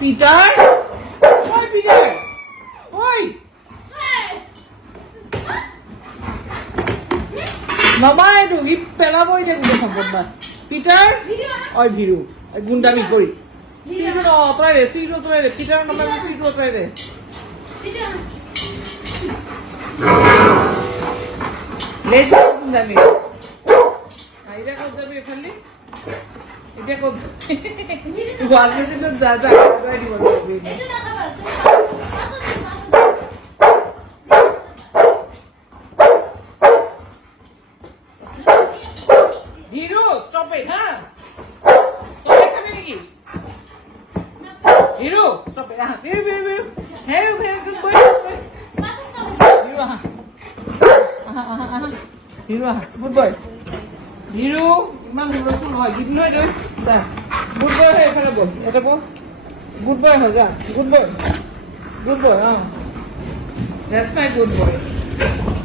Peter ওই Peter ওই মামা এইটো ই পেলাব এতিয়া গোটেই সম্পদ পিটাৰ ঐ ভিৰু গুণ্ডামি কৰি চিৰিটো অঁতৰাই দে পিটাৰ নমাই চিৰিটো অঁতৰাই দে লেট গুণ্ডামি এতিয়া ক'ত যাবি এইফালে এতিয়া ক'ত ৱাল মেচিনত যা অঁতৰাই দিব Hiru, stop it, huh? Stop it, come here. Hiru, stop it, huh? Hiru. Hey, good boy. Hiru, Hiru, good boy. Hiru, iman hulosul hoy, gitu hoy doi. Da. Good boy hoy ekhane bol. Eta bol. Good boy hoy ja. Good boy. Good boy, huh? That's my good boy.